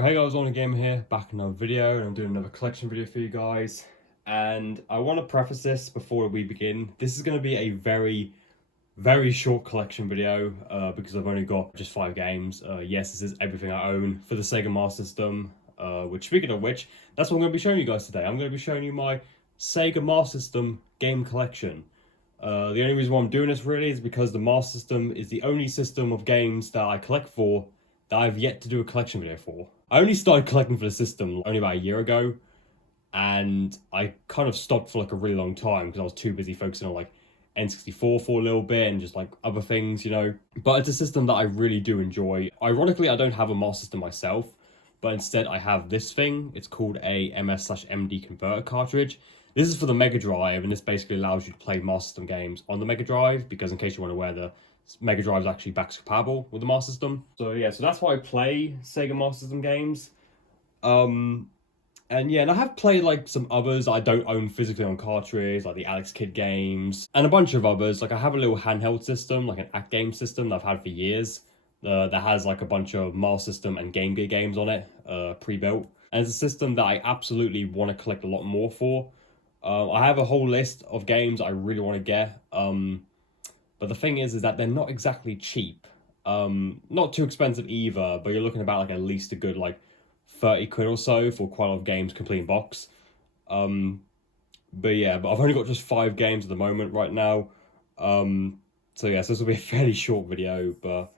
Hey guys, Only Gamer here, back in another video, and I'm doing another collection video for you guys. And I want to preface this before we begin. This is going to be a very short collection video because I've only got just 5 games. Yes, this is everything I own for the Sega Master System, which, speaking of which, that's what I'm going to be showing you guys today. I'm going to be showing you my Sega Master System game collection. The only reason why I'm doing this really is because the Master System is the only system of games that I collect for that I've yet to do a collection video for. I only started collecting for the system only about a year ago, and I kind of stopped for like a really long time because I was too busy focusing on like N64 for a little bit and just like other things, you know. But it's a system that I really do enjoy. Ironically, I don't have a Master System myself, but instead I have this thing. It's called a MS/MD converter cartridge. This is for the Mega Drive, and this basically allows you to play Master System games on the Mega Drive, because in case you want to wear the Mega Drive is actually backwards compatible with the Master System. So yeah, so that's why I play Sega Master System games. And yeah, and I have played like some others I don't own physically on cartridge, like the Alex Kidd games, and a bunch of others. Like I have a little handheld system, like an Act Game system that I've had for years, that has like a bunch of Master System and Game Gear games on it, pre-built. And it's a system that I absolutely want to collect a lot more for. I have a whole list of games I really want to get. But the thing is that they're not exactly cheap. Not too expensive either, but you're looking about like at least a good like 30 quid or so for quite a lot of games complete in box. But yeah, but I've only got just 5 games at the moment right now. So yeah, so this will be a fairly short video, but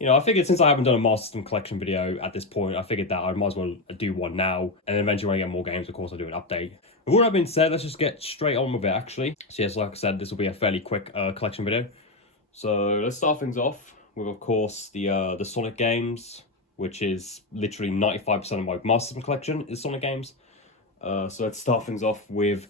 you know, I figured since I haven't done a Master System collection video at this point, I figured that I might as well do one now, and then eventually when I get more games, of course, I'll do an update. With all that being said, let's just get straight on with it, actually. So yes, like I said, this will be a fairly quick collection video. So let's start things off with, of course, the Sonic games, which is literally 95% of my Master System collection is Sonic games. So let's start things off with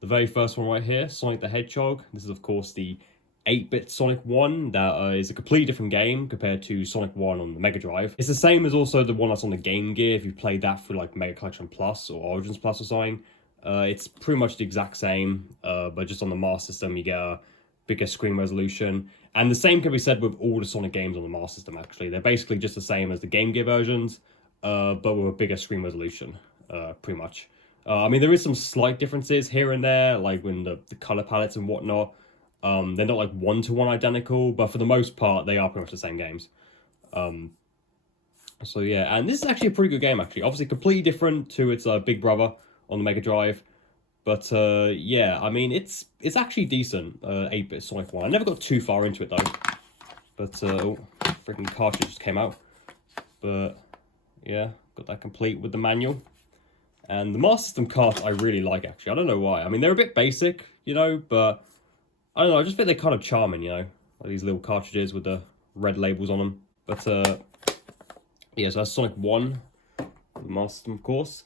the very first one right here, Sonic the Hedgehog. This is, of course, the 8-bit Sonic 1 that is a completely different game compared to Sonic 1 on the Mega Drive. It's the same as also the one that's on the Game Gear if you played that through like Mega Collection Plus or Origins Plus or something. It's pretty much the exact same, but just on the Master System you get a bigger screen resolution. And the same can be said with all the Sonic games on the Master System, actually. They're basically just the same as the Game Gear versions, but with a bigger screen resolution, pretty much. I mean, there is some slight differences here and there, like when the color palettes and whatnot. They're not like one-to-one identical, but for the most part, they are pretty much the same games. So yeah, and this is actually a pretty good game, actually. Obviously, completely different to its big brother on the Mega Drive. But yeah, I mean, it's actually decent, 8-bit Sonic 1. I never got too far into it, though. But, oh, freaking cartridge just came out. But, yeah, got that complete with the manual. And the Master System carts I really like, actually. I don't know why. I mean, they're a bit basic, you know, but I don't know, I just think they're kind of charming, you know. Like these little cartridges with the red labels on them. But, yeah, so that's Sonic 1, the Master System, of course.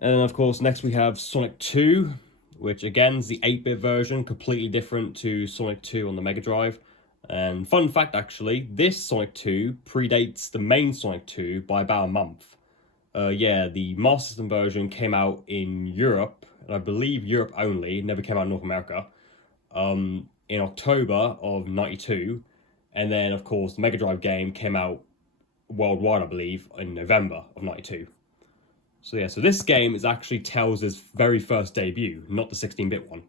And then, of course, next we have Sonic 2, which again is the 8-bit version, completely different to Sonic 2 on the Mega Drive. And fun fact, actually, this Sonic 2 predates the main Sonic 2 by about a month. Yeah, the Master System version came out in Europe, and I believe Europe only, never came out in North America, in October of '92. And then, of course, the Mega Drive game came out worldwide, I believe, in November of '92. So yeah, so this game is actually Tails' very first debut, not the 16-bit one.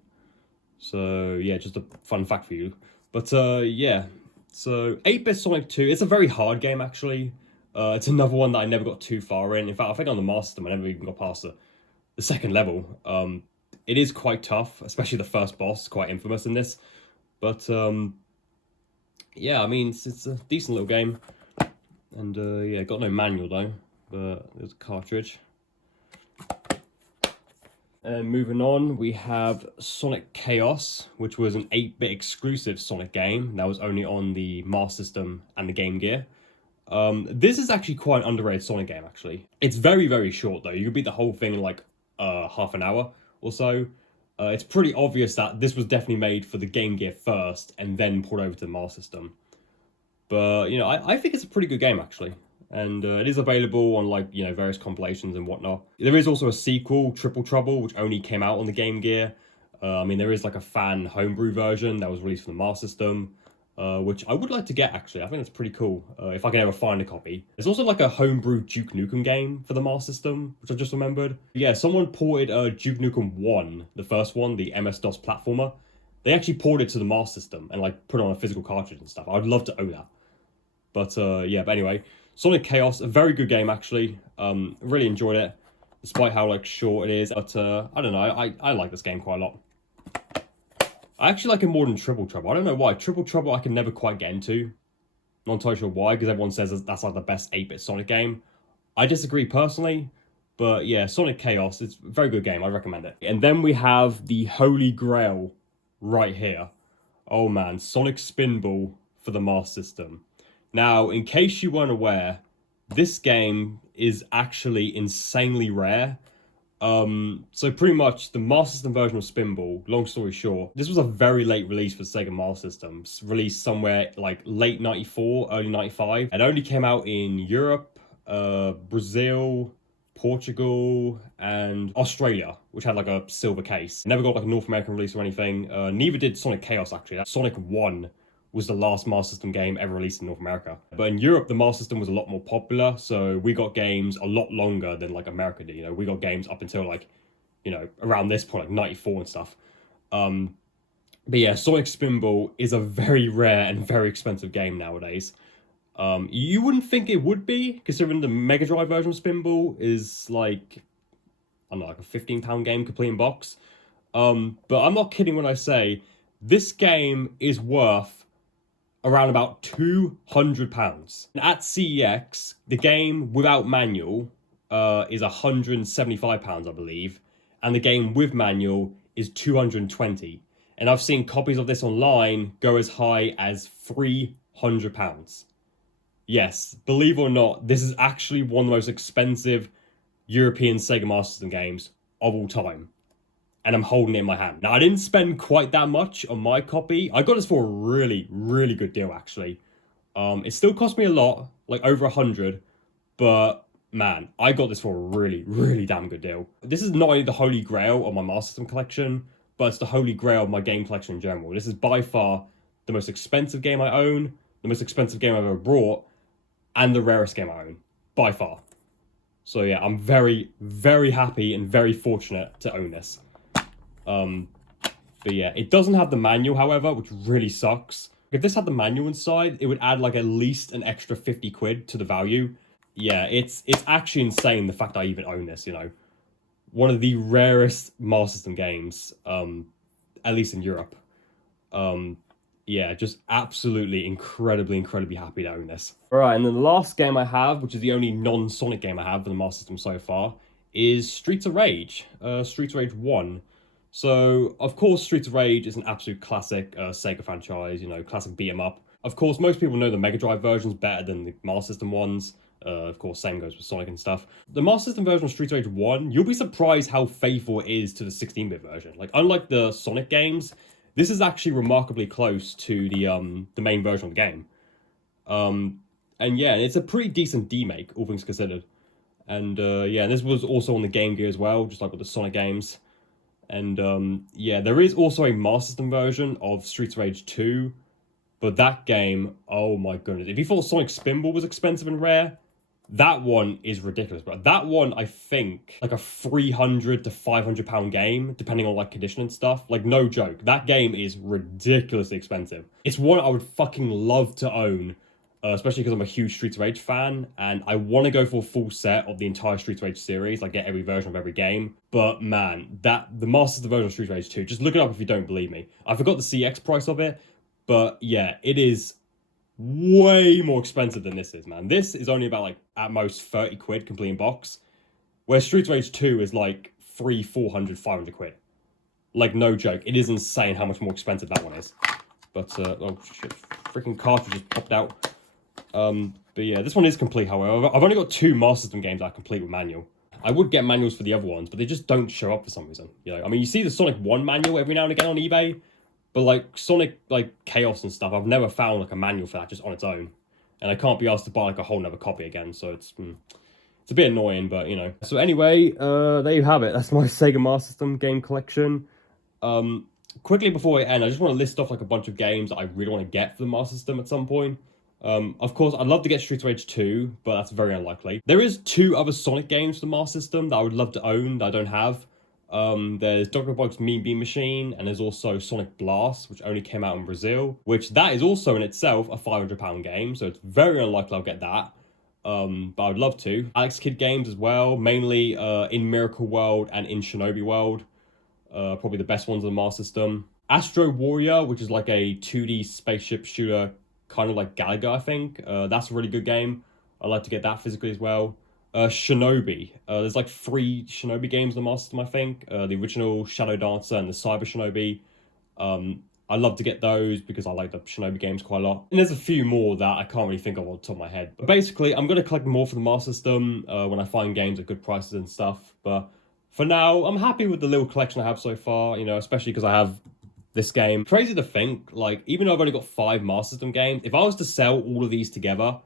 So yeah, just a fun fact for you. But yeah, so 8-bit Sonic 2, it's a very hard game, actually. It's another one that I never got too far in. In fact, I think on the Master System, I never even got past the second level. It is quite tough, especially the first boss, quite infamous in this. But yeah, I mean, it's a decent little game. And yeah, got no manual though, but there's a cartridge. And moving on, we have Sonic Chaos, which was an 8-bit exclusive Sonic game that was only on the Master System and the Game Gear. This is actually quite an underrated Sonic game, actually. It's very short, though. You can beat the whole thing in like half an hour or so. It's pretty obvious that this was definitely made for the Game Gear first and then ported over to the Master System. But, you know, I think it's a pretty good game, actually. And it is available on, like, you know, various compilations and whatnot. There is also a sequel, Triple Trouble, which only came out on the Game Gear. I mean, there is, like, a fan homebrew version that was released for the Master System. which I would like to get, actually. I think that's pretty cool, if I can ever find a copy. There's also like a homebrew Duke Nukem game for the Master System, which I just remembered. Yeah, someone ported Duke Nukem 1, the first one, the MS-DOS platformer. They actually ported it to the Master System and like put on a physical cartridge and stuff. I would love to own that. But yeah, but anyway, Sonic Chaos, a very good game, actually. Really enjoyed it, despite how like short it is. But I don't know, I like this game quite a lot. I actually like it more than Triple Trouble. I don't know why. Triple Trouble I can never quite get into. Not entirely sure why, because everyone says that's like the best 8-bit Sonic game. I disagree personally, but yeah, Sonic Chaos, it's a very good game. I recommend it. And then we have the Holy Grail right here. Oh man, Sonic Spinball for the Master System. Now, in case you weren't aware, this game is actually insanely rare. So pretty much the Master System version of Spinball, long story short, this was a very late release for Sega Master System, released somewhere like late 94, early 95. It only came out in Europe, Brazil, Portugal, and Australia, which had like a silver case. Never got like a North American release or anything. Neither did Sonic Chaos, actually. Sonic 1 was the last Master System game ever released in North America. But in Europe, the Master System was a lot more popular, so we got games a lot longer than like America did. You know, we got games up until like, you know, around this point, like 94 and stuff. But yeah, Sonic Spinball is a very rare and very expensive game nowadays. You wouldn't think it would be, considering the Mega Drive version of Spinball is like, I don't know, like a £15 game complete in box. But I'm not kidding when I say this game is worth around about £200. And at CEX, the game without manual is £175, I believe, and the game with manual is £220. And I've seen copies of this online go as high as £300. Yes, believe it or not, this is actually one of the most expensive European Sega Master System games of all time. And I'm holding it in my hand. Now, I didn't spend quite that much on my copy. I got this for a really, really good deal, actually. It still cost me a lot, like over 100, but man, I got this for a really, really damn good deal. This is not only the holy grail of my Master System collection, but it's the holy grail of my game collection in general. This is by far the most expensive game I own, the most expensive game I've ever bought, and the rarest game I own, by far. So yeah, I'm very, very happy and very fortunate to own this. But yeah, it doesn't have the manual, however, which really sucks. If this had the manual inside, it would add like at least an extra 50 quid to the value. Yeah, it's actually insane the fact I even own this, you know. One of the rarest Master System games, at least in Europe. Yeah, just absolutely incredibly happy to own this. Alright, and then the last game I have, which is the only non-Sonic game I have for the Master System so far, is Streets of Rage. Streets of Rage 1. So, of course, Streets of Rage is an absolute classic Sega franchise, you know, classic beat-em-up. Of course, most people know the Mega Drive version's better than the Master System ones. Of course, same goes with Sonic and stuff. The Master System version of Streets of Rage 1, you'll be surprised how faithful it is to the 16-bit version. Like, unlike the Sonic games, this is actually remarkably close to the main version of the game. And yeah, it's a pretty decent remake, all things considered. And yeah, this was also on the Game Gear as well, just like with the Sonic games. And yeah, there is also a Master System version of Streets of Rage 2, but that game, oh my goodness. If you thought Sonic Spinball was expensive and rare, that one is ridiculous, bro. That one, I think, like a £300 to £500 game, depending on like condition and stuff. Like, no joke. That game is ridiculously expensive. It's one I would fucking love to own, especially because I'm a huge Streets of Rage fan, and I want to go for a full set of the entire Streets of Rage series, like get every version of every game. But man, the Master System version of Streets of Rage 2, just look it up if you don't believe me. I forgot the CX price of it, but yeah, it is way more expensive than this is, man. This is only about like at most 30 quid complete in box, where Streets of Rage 2 is like 300, 400, 500 quid. Like, no joke. It is insane how much more expensive that one is. But oh shit, freaking cartridge just popped out. But yeah, this one is complete, however. I've only got 2 Master System games that are complete with manual. I would get manuals for the other ones, but they just don't show up for some reason. You know, I mean, you see the Sonic 1 manual every now and again on eBay, but like Sonic like Chaos and stuff, I've never found like a manual for that just on its own. And I can't be asked to buy like a whole nother copy again, so it's a bit annoying, but you know. So anyway, there you have it. That's my Sega Master System game collection. quickly before I end, I just want to list off like a bunch of games that I really want to get for the Master System at some point. Of course, I'd love to get Streets of Rage 2, but that's very unlikely. There is 2 other Sonic games for the Master System that I would love to own that I don't have. There's Dr. Bug's Mean Bean Machine, and there's also Sonic Blast, which only came out in Brazil, which that is also in itself a £500 game, so it's very unlikely I'll get that. But I'd love to. Alex Kidd games as well, mainly in Miracle World and in Shinobi World. Probably the best ones on the Master System. Astro Warrior, which is like a 2D spaceship shooter, kind of like Galaga, I think. That's a really good game. I'd like to get that physically as well. Shinobi. There's like 3 Shinobi games on the Master System, I think. The original Shadow Dancer and the Cyber Shinobi. I'd love to get those because I like the Shinobi games quite a lot. And there's a few more that I can't really think of on the top of my head. But basically, I'm going to collect more for the Master System when I find games at good prices and stuff. But for now, I'm happy with the little collection I have so far, you know, especially because I have this game. Crazy to think, like, even though I've only got 5 Master System games, if I was to sell all of these together,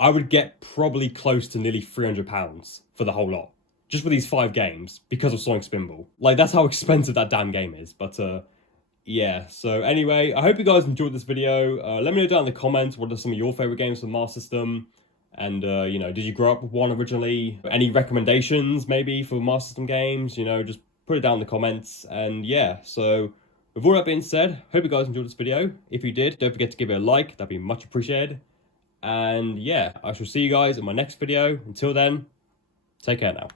I would get probably close to nearly £300 for the whole lot. Just for these 5 games, because of Sonic Spinball. Like, that's how expensive that damn game is. But, yeah, so anyway, I hope you guys enjoyed this video. Let me know down in the comments what are some of your favorite games for the Master System. And, you know, did you grow up with one originally? Any recommendations, maybe, for Master System games? You know, just put it down in the comments. And, yeah, so with all that being said, hope you guys enjoyed this video. If you did, don't forget to give it a like. That'd be much appreciated. And, yeah, I shall see you guys in my next video. Until then, take care now.